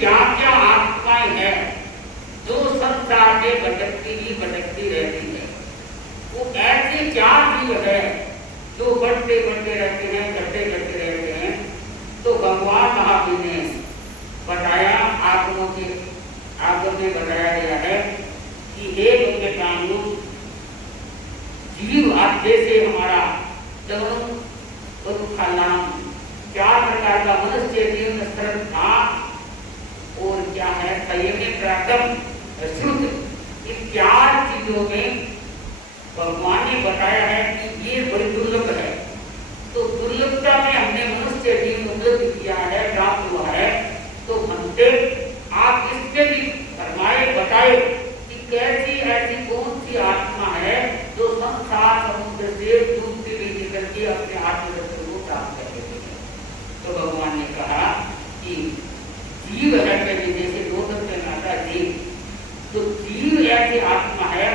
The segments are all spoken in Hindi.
क्या क्या आत्माएं हैं जो संसार में भटकती रहती है। वो ऐसे क्या जीव है जो बढ़ते रहते हैं, घटते रहते हैं। तो भगवान महावीर ने बताया, आगम में बताया गया है कि हे बंदे कानू, जीव आज जैसे हमारा नाम 4 प्रकार का मनुष्य जीवन स्तर था, और क्या है संयम प्रातम शुद्ध, इन 4 चीजों में भगवान ने बताया है कि ये बड़ी दुर्लभ है। तो दुर्लभता में हमने मनुष्य जीवन उपलब्ध किया है, प्राप्त हुआ है। तो हमसे आप इससे भी फरमाए, बताए कि कैसी ऐसी कौन सी आत्मा है जो संसार समुद्र से डूबती हुई निकल के अपने आत्मदर्शन को प्राप्त कर लेती है। तो भगवान ने कहा कि जीव है, पहले जैसे दो शब्द नाता जीव, तो जीव ऐसी आत्मा है,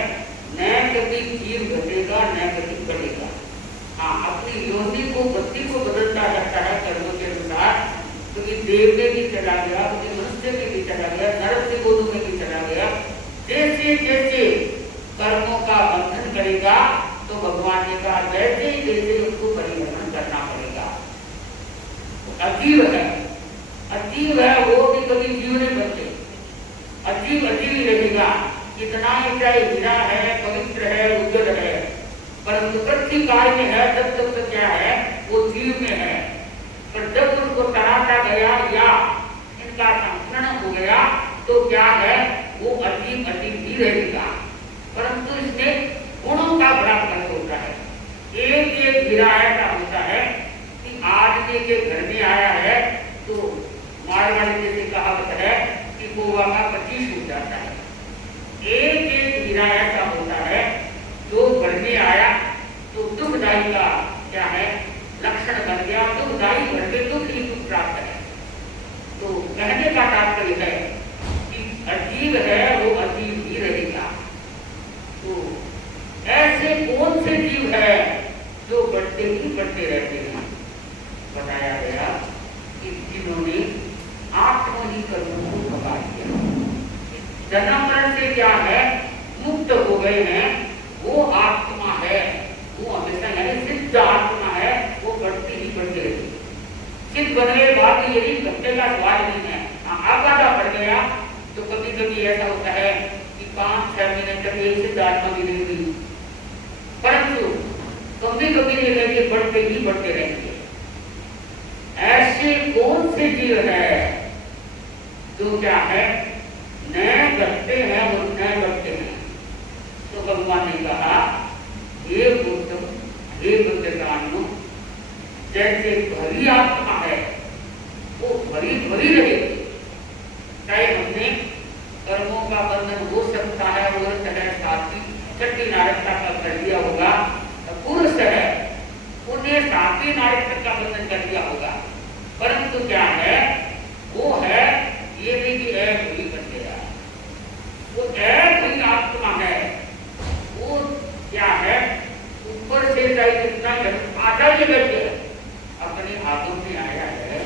न कभी जीव घटेगा न कभी बढ़ेगा। हाँ, अपनी योनि को गति को बदलता रहता है कर्मों के अनुसार। क्योंकि देव में भी चला गया, कभी मनुष्य में भी चला गया, नरक के गोदों में भी चला गया। जैसे जैसे कर्मों का बंधन करेगा तो भगवान ने कहा वैसे ही जैसे उसको परिवर्तन करना पड़ेगा। अजीव है, वो भी कभी जीव नहीं बनते, अजीब ही रहेगा। कितना ही चाहे हीरा है, पवित्र है, उज्जवल है, परंतु प्रति काय में है तब तक क्या है, वो जीव में है। पर जब उनको तराशा गया या इनका संस्करण हो गया तो क्या है, वो अजीब ही रहेगा। परंतु इसमें गुणों का बड़ा फर्क होता है। एक हीरा ऐसा होता है कि आदमी के घर में आया है तो मारवाड़ी जैसे कहावत है कि गोवा का 25 हो जाता है। एक हीरा ऐसा होता है जो घर में आया तो दुखदाई का क्या है, लक्षण बन गया। दुखदाई घर में दुख ही दुख प्राप्त है। तो कहने का तात्पर्य है कि अजीब है वो अजीब ही रहेगा। तो ऐसे कौन से जीव है जो बढ़ते रहते हैं। बताया गया कि जिन्होंने आत्मा ही कर्मों को भगा दिया, जन्म मरण से क्या है, मुक्त हो गए हैं, वो आत्मा है, वो हमेशा यानी सिद्ध आत्मा है, वो बढ़ती रहती। सिद्ध बनने के बाद यदि घटने का सवाल नहीं है। आगादा बढ़ गया तो कभी कभी ऐसा होता है कि 5-6 महीने तक एक सिद्ध आत्मा भी नहीं हुई, परंतु कभी नहीं बढ़ते रहेंगे। ऐसे कौन से जीव है जो क्या है, न घटते हैं और न बढ़ते हैं। तो भगवान ने कहा हे गौतम, हे बुद्धिमानो, जैसे भरी आत्मा है वो भरी रहेगी। चाहे हमने कर्मों का बंधन हो सकता है, औरत है, साथी छठी नारकता का कर दिया होगा, पुरुष है उन्हें साथी नारकता का बंधन कर दिया होगा, परंतु क्या है, वो है ये नहीं कि एक हुई बन गया। वो एक हुई आत्मा है, वो क्या है, ऊपर से जितना आधा ही बैठ गया अपने हाथों में आया है।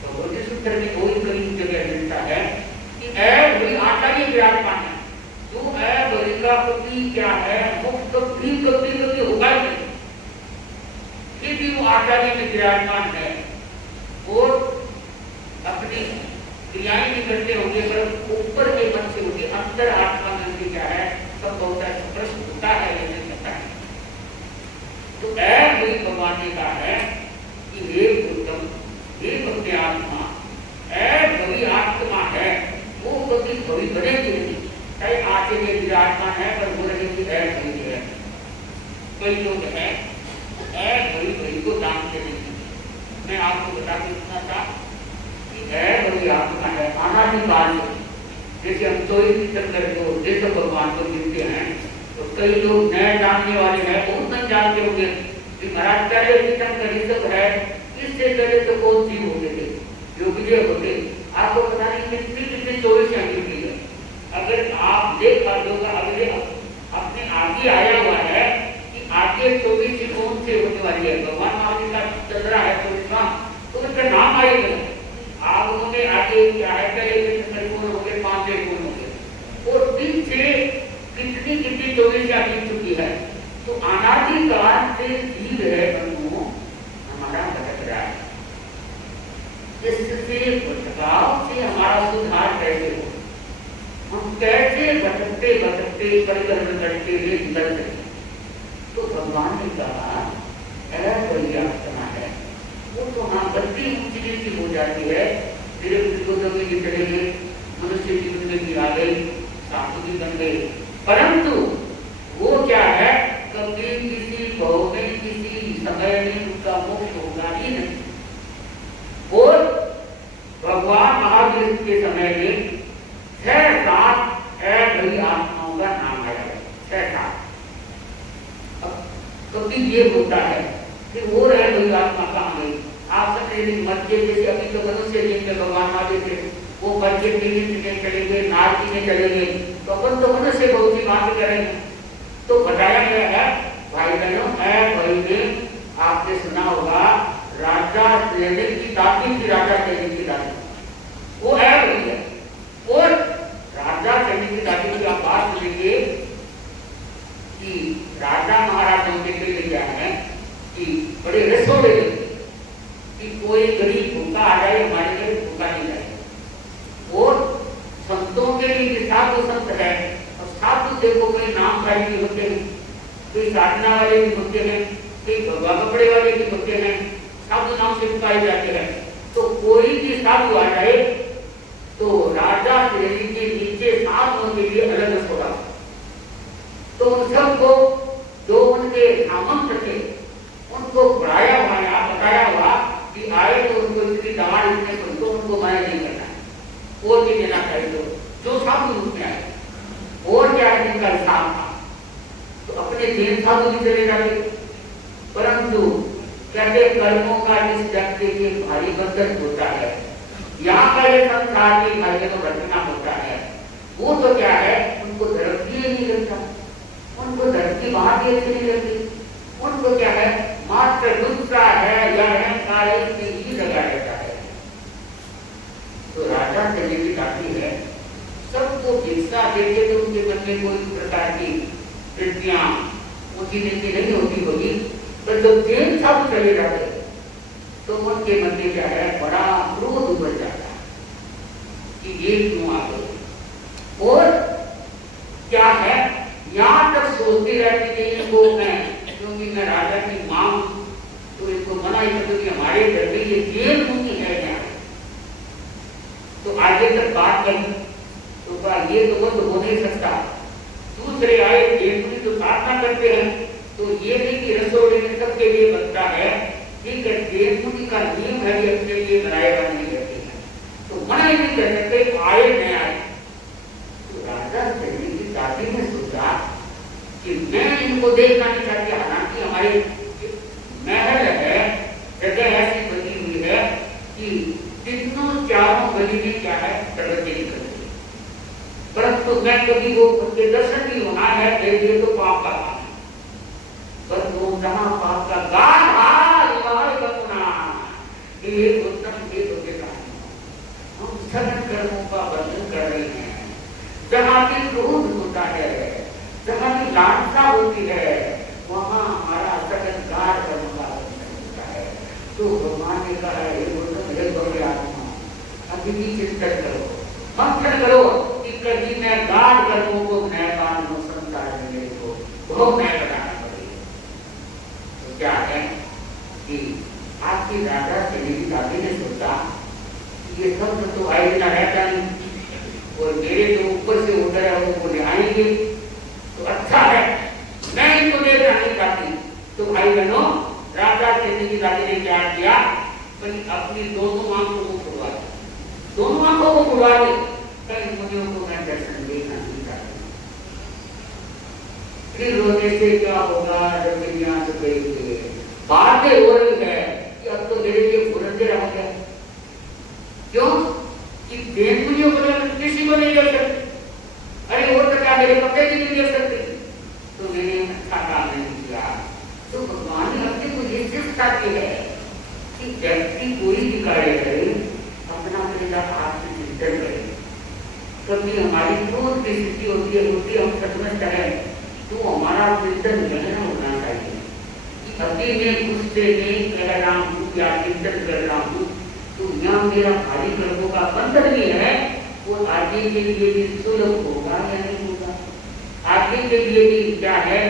तो बोधि सूत्र में कोई जगह मिलता है कि एक हुई आटा ही विराजमान है। जो बलि का पति क्या है, मुक्त भी कभी होगा ही नहीं, फिर भी वो आटा ही में विराजमान है और अपनी क्रियाएं भी करते होंगे, पर ऊपर के मन से होगी, अंतर आत्मा में क्या है, सब बहुत प्रश्न होता है, ये नहीं कहता है। तो ऐ वही भगवान ने कहा है कि हे उत्तम, हे भक्ति आत्मा, ऐ भवी आत्मा है, वो कभी भवी बनेगी नहीं। चाहे आटे में विराजमान है पर वो रहेगी ऐ भवी है। कई लोग हैं ऐ भवी को दान देने की। मैं आपको बता देना था कि ऐ भवी आत्मा है, अनादिकाल से। जैसे हम चोरी कीर्तन करके जैसे भगवान को जीतते हैं, तो कई लोग नए जानने वाले हैं, बहुत नहीं जानते होंगे कि महाराज करे कीर्तन करी सब है, इससे करे तो कौन जीव होते थे, जो विजय होते। आपको पता नहीं कितनी चोरी से की है। अगर आप देख पाओगे, अगले अपने आगे आया हुआ है कि आगे 24 कौन से होने वाली है, भगवान महावीर का चल रहा है 24वां, तो उसका नाम आएगा। आप उन्होंने आगे क्या है के टेलीफोन हो गए, 5 टेलीफोन हो गए, और पीछे कितनी चौबीसियां बीत चुकी है। तो अनादिकाल से जीव है बंधु हमारा भटक रहा है। इससे भटकाव से हमारा सुधार कैसे हो, हम कैसे भटकते भटकते परिवर्तन करते हुए निकल सके। तो भगवान ने कहा पर्याप्तना है, वो तो हाँ बत्ती ऊंची नीची हो जाती है, धीरे धीरे में चले गए, मनुष्य जीवन में भी आ गई, साधु भी बन गए, परंतु वो क्या है, कभी किसी भाव में किसी समय में उसका मोक्ष होगा ही नहीं। और भगवान महावीर के समय में 6-7 भई आत्माओं का नाम आया है, 6-7। अब कभी ये होता है कि वो रहे भई आत्मा कहाँ गई। आप सब यदि मध्य जैसे अभी तो मनुष्य जीवन में भगवान महावीर थे, वो मध्य के चले गए, नारदी में चले गए, तो अपन तो मनुष्य बहुत सी बातें करेंगे। तो बताया गया है भाई बहनों, भाई ने आपने सुना होगा राजा सैनिक की दादी थी, राजा सैनिक की दादी, वो है वही है। और राजा सैनिक की दादी की आप बात सुनेंगे कि राजा महाराजों के लिए क्या है कि बड़े रसोड़े कि कोई गरीब भूखा आ जाए, हमारे लिए भूखा नहीं जाए। और संतों के लिए साधु संत है, और साधु देखो कोई नामधारी भी होते हैं, कोई साधना वाले भी होते हैं, कोई भगवा कपड़े वाले भी होते हैं, साधु नाम से पुकारे जाते हैं। तो कोई भी साधु आ जाए तो राजा श्रेणी के नीचे साधुओं के लिए अलग रसोड़ा, तो उन सबको जो उनके सामंत थे उनको बताया हुआ कि आए तो उनको इतनी दवा इतने तो उनको माया नहीं करना है, और भी देना चाहिए जो साधु रूप में आए। और क्या है जिनका हिसाब था, तो अपने जैन साधु भी चले जाते, परंतु कहते कर्मों का जिस व्यक्ति के भारी बंधन होता है, यहाँ का ये संसार के भाई को रखना होता है, वो तो क्या है उनको धर्म भी नहीं लगता, उनको धर्म की बात भी अच्छी नहीं लगती, उनको क्या है मात्र गुस्सा है या अहंकार में ही लगा रहता है। तो राजा चले की दादी है, सबको भिक्षा देते तो उनके मन में कोई प्रकार की वृत्तियां ऊंची नीची नहीं होती होगी, पर जब देव सब चले जाते तो उनके मन में क्या है बड़ा क्रोध उभर जाता है कि ये क्यों आ गए। और क्या है यहाँ तक सोचती रहती कि इनको मैं, क्योंकि मैं राजा की मां तो इसको मना ही करती कि हमारे घर में ये जेल मुक्ति है यहाँ, तो आगे तक बात करी तो ये तो बंद हो नहीं सकता। दूसरे आए जेल मुक्ति तो प्रार्थना करते हैं, तो ये नहीं कि रसोड़े में सबके लिए बनता है, ठीक है जेल मुक्ति का नियम है कि अपने लिए बनाएगा नहीं रहते हैं, तो मना ही नहीं कर सकते, आए नहीं आए। तो राजा की दादी ने सोचा कि मैं इनको देखना नहीं चाहती, हालांकि हमारे महल है, जगह ऐसी बनी हुई है कि तीनों चारों गली में क्या है प्रगति नहीं करती, परंतु मैं कभी वो उनके दर्शन भी होना है देख लिए तो पाप का काम है, बस वो जहां पाप का गाढ़ा ये उत्तम ये होते हम सघन कर्मों का वर्णन कर रहे हैं। जहाँ भी क्रोध होता है, जहाँ भी लालसा होती है, वहाँ हमारा सघन गाढ़ कर्म का वर्णन होता है। तो भगवान ने कहा है ये बड़े आत्मा अभी भी चिंतन करो, मंथन करो कि कहीं मैं गाढ़ कर्मों को नया काल में संसार में मेरे को बहुत नया बनाना पड़ेगा। तो क्या है कि आपकी राजा की दादी ने सोचा ये सब तो आए बिना रहता नहीं, और मेरे जो ऊपर से उतर है वो ले आएंगे तो अच्छा है, मैं इनको देखना नहीं चाहती। तो भाई बहनों राजा की दादी ने क्या किया, अपनी दोनों आंखों को खुलवा दी, दोनों आंखों को खुलवा दी, कई मुनियों को मैं दर्शन देखना नहीं चाहती। फिर रोने से क्या होगा जब मेरी आंख गई, बातें हो रही है कि अब तो मेरे लिए बुरंदे रह गया, क्यों कि देन मुनियों को किसी को नहीं ले सकते, अरे वो तो क्या मेरे कपड़े भी नहीं ले सकते, तो मैंने अच्छा काम नहीं किया। तो भगवान ने अपने को ये शिक्षा दी है कि व्यक्ति कोई भी कार्य करे अपना पहला आत्मचिंतन चिंतन करें। कभी हमारी क्रोध की स्थिति होती है हम सचमुच करें तो हमारा चिंतन गहन होना चाहिए कि अभी मैं गुस्से में कह रहा हूँ या चिंतन कर रहा हूँ तो यहाँ मेरा भारी कर्मों का बंधन भी है, वो आगे के लिए भी सुलभ होगा या नहीं होगा, आगे के लिए भी क्या है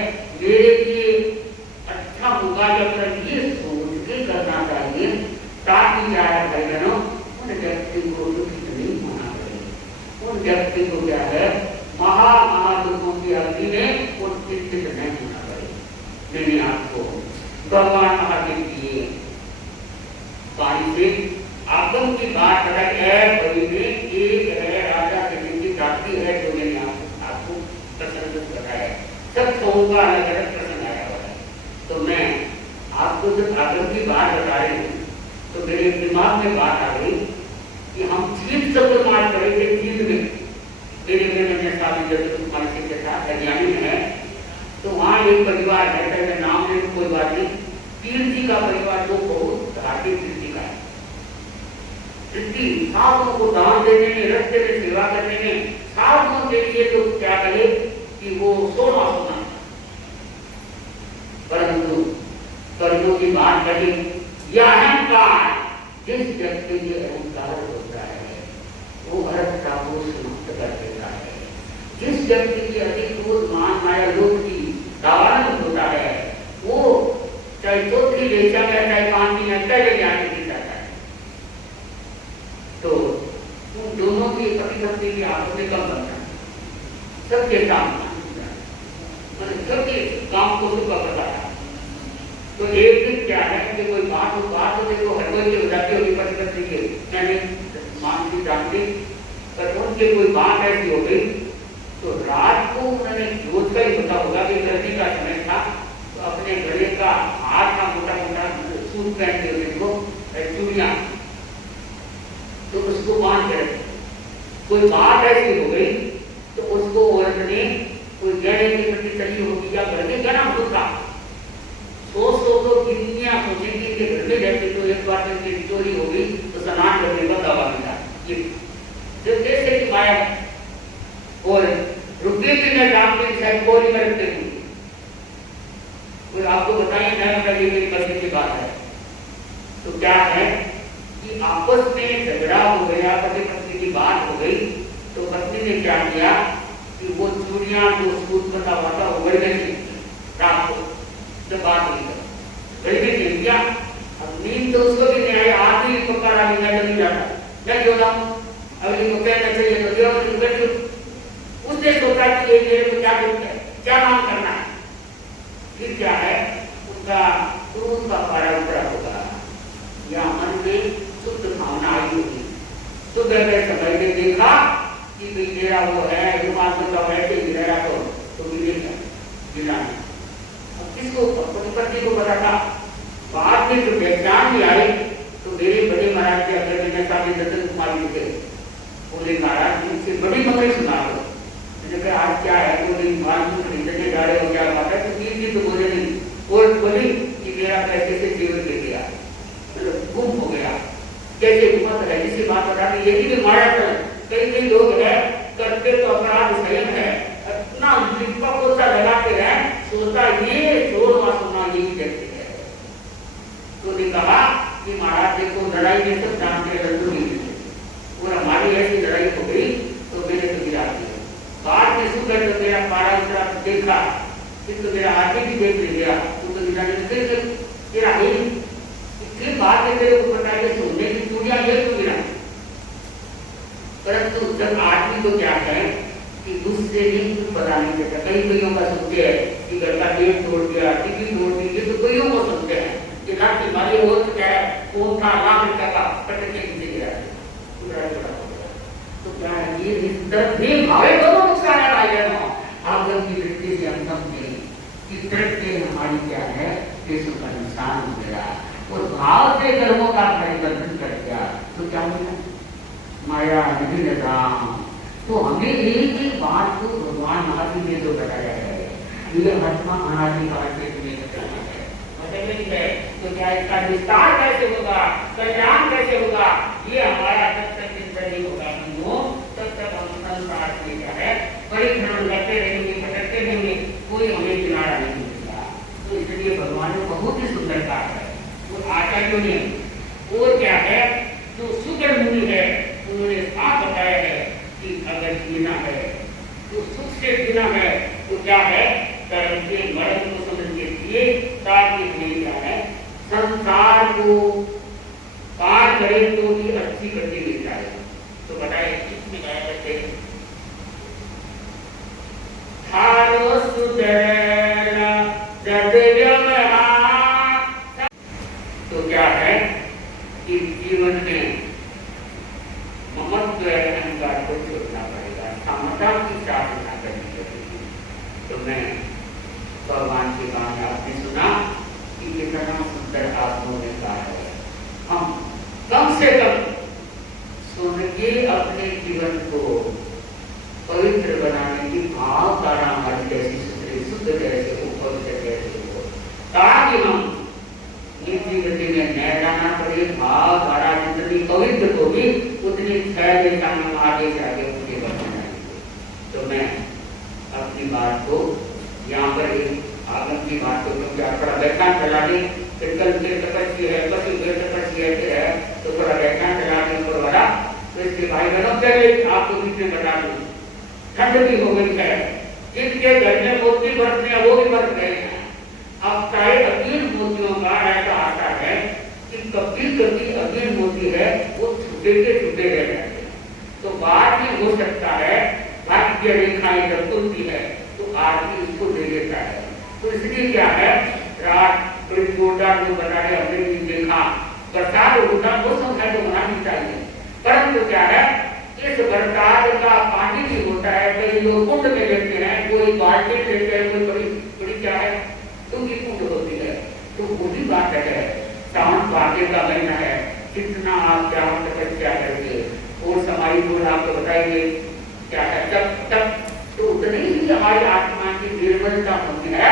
मेरे लिए अच्छा होगा या फिर ये सोच के करना चाहिए ताकि क्या है भाई बहनों उन व्यक्ति को दुखित नहीं होना पड़े, उन व्यक्ति को क्या है महादुखों की अवधि में उन चिंतित नहीं होना पड़े। मैंने आपको भगवान महादेव की वाणी से आगम की बात बताई है, बड़ी में एक है राजा की प्राप्ति है जो मैंने आपको प्रसंग बताया, सब का अलग अलग प्रसंग आया हुआ है। तो मैं आपको जब आगम की बात बता रही हूँ तो मेरे दिमाग में बात आ गई कि हम जीत शब्द मार रहे थे जीत में मेरे में शादी जब तुम्हारे सिंह के साथ हरियाणी है तो वहाँ एक परिवार है, मैं नाम ले कोई बात नहीं, पीर जी का परिवार जो बहुत धार्मिक पीर जी का है, साधुओं को दान देने में रस्ते में सेवा करने में साधुओं के लिए तो क्या करे कि वो सोना सोना, परंतु कर्मों की बात करी यह अहंकार जिस व्यक्ति के अहंकार होता है वो अर्थता को समाप्त कर देता है, जिस व्यक्ति की अधिक क्रोध मान माया लोभ की दावानंद होता है वो चाहे चौथी रेचा में चाहे पांचवी में पहले ज्ञान नहीं जाता है, तो उन दोनों की प्रतिपत्ति की आपस में कम बनता है, सबके काम सबके काम को सुख पता है। तो एक दिन क्या है कि कोई बात हो देखो हर कोई की हो जाती होगी प्रतिपत्ति के, मैंने मानसी जानती पर उनके कोई बात ऐसी हो गई तो रात को उन्होंने रोज का ही पता होगा कि गर्मी का समय था तो अपने गले का हाथ का मोटा मोटा सूट पहन के उनको चूड़ियां तो उसको बांध के रखे, कोई बात ऐसी हो गई तो उसको औरत ने कोई गहने की प्रति चली होगी या घर में गहना होता सोच तो दुनिया सोचेंगे कि घर में रहते तो एक बार में चोरी हो गई तो स्नान करने का दवा मिला, ये जो कैसे की माया है। और रुपये की मैं जानते शायद कोरी में रखते हूँ, कोई आपको बताइए ना ये मेरी पत्नी की बात है। तो क्या है कि आपस में झगड़ा हो गया, पति पत्नी की बात हो गई तो पत्नी ने क्या किया कि वो चूड़ियां जो सूट बता हुआ था वो गड़ गई रात को जब बात हुई गड़ गई दिया, अब नींद तो उसको भी नहीं आई, आदमी पकड़ा नहीं मैं नहीं जाता मैं क्यों ना अभी को कहना चाहिए तो देव बैठो, उसने सोचा कि ये मेरे को क्या करना है, क्या मांग करना है, फिर क्या है उसका क्रोध का पारा उतरा होगा या मन में शुद्ध भावना आई होगी, सुबह में समय ने देखा कि मेरा वो है रुमाल बंदा है कि मेरा तो गिरा किसको अपनी पत्नी को पता था। बाद में जो व्याख्यान भी आए तो मेरे बड़े महाराज के अगर मैंने सामने दत्तन कुमार जी थे बोले महाराज जिनसे बड़ी मकड़ी सुना दो, मैंने कहा आज क्या है बोले मालूम खरीदने जा रहे हो क्या बात है, तो तीन दिन तो बोले नहीं और बोली कि मेरा पैसे से जीवन दे दिया गुम हो गया, कैसे घुमा है जिससे बात बता रही यही भी मारा था। कई लोग है करते तो अपराध संयम है इतना लिपा पोता लगाते हैं सोचता ये छोड़ सुनना यही कहते हैं। तो ने कहा कि महाराज देखो लड़ाई में सब जानते हैं और हमारी ऐसी लड़ाई हो गई तो मैंने तो गिरा दिया, बाद में सुबह तो मेरा पारा उतरा देखा फिर तो मेरा आगे भी देख लिया तो गिरा तेरा फिर बाद में मेरे को बताया सोने की चूड़ियां ये तो गिरा, परंतु जब आदमी को क्या है कि दूसरे दिन कुछ पता नहीं चलता, कईयों का सुनते हैं कि घर का पेट तोड़ दिया टीवी तोड़ दी, ये तो कईयों को सुनते हैं कि रात की माली हो तो क्या है फोन था लाख रुपया का कट के नीचे गिरा, तो क्या है ये भी भावे दोनों नुकसान आएगा ना आगम की दृष्टि से हम समझे कि दृष्टि हमारी क्या है देशों का नुकसान हो गया और भाव से कर्मों का परिवर्तन कर दिया तो क्या होगा माया निधि राम। तो हमें एक ही बात को भगवान महावीर ने जो बताया है ये आत्मा अनादिकाल से बताया है, तो क्या इसका विस्तार कैसे होगा, कल्याण कैसे होगा, ये हमारा नहीं होगा हो, तब तक हम संसार में क्या है परिभ्रमण करते रहेंगे, भटकते रहेंगे, कोई हमें किनारा नहीं मिलेगा। तो इसलिए भगवान ने बहुत ही सुंदर कहा है, वो आचार्यों ने। और क्या है, जो सुगर मुनि है उन्होंने साफ बताया है कि अगर जीना है तो सुख से जीना है तो क्या है, कर्म के मर्म को समझ के लिए ताकि हमें क्या है संसार को पार करें तो भी अच्छी गति मिल जाए। तो बताए इसमें क्या कहते हैं, थारो सुदर्शन जदयमहा। तो क्या है कि जीवन में ममत्व अहंकार को छोड़ना पड़ेगा, समता की साधना करनी पड़ेगी। तो मैं भगवान के बारे आपने सुना कि कितना सुंदर आत्मों ने कहा है, हम कम से कम सुन के अपने जीवन को पवित्र बनाने की भाव धारा हमारी जैसी शुद्ध जैसे हो, पवित्र जैसे हो, ताकि हम निजी गति में न जाना पड़े। भाव धारा जितनी पवित्र होगी उतनी क्षय दिशा में आगे से आगे उनके बढ़ना चाहिए। तो मैं अपनी बात को यहाँ पर एक आगम की बात को क्योंकि आप थोड़ा व्याख्यान चला दें, फिर कल फिर तपस्वी है, पशु फिर तपस्वी है, तो थोड़ा व्याख्यान चला दें ऊपर वाला। तो इसके भाई बहनों पहले आपको बीच में बता दूं, ठंड भी हो गई है, जिनके घर में मोती बरसते हैं वो भी बरस गए हैं। अब चाहे अकील मोतियों का ऐसा आता है कि कभी अकील मोती है वो छुपे के छुपे रह जाते हैं। तो बाद में हो सकता है भाग्य रेखाएं जब खुलती है तो आदमी उसको ले लेता है। तो इसलिए क्या है, रात थोड़ी जोरदार जो बता रहे हमने भी देखा, बरसात होता वो समय तो होना नहीं चाहिए, परंतु क्या है इस बरसात का पानी भी होता है, कई लोग कुंड में लेते हैं, कोई बाल्टी में लेते हैं, कोई बड़ी बड़ी क्या है उनकी कुंड होती है। तो वो भी बात है, सावन भाग्य का महीना है, कितना आप क्या तपस्या करके और समाई को आपको बताएंगे क्या है तब तक, तो उतनी ही हमारी आत्मा की निर्मलता होती है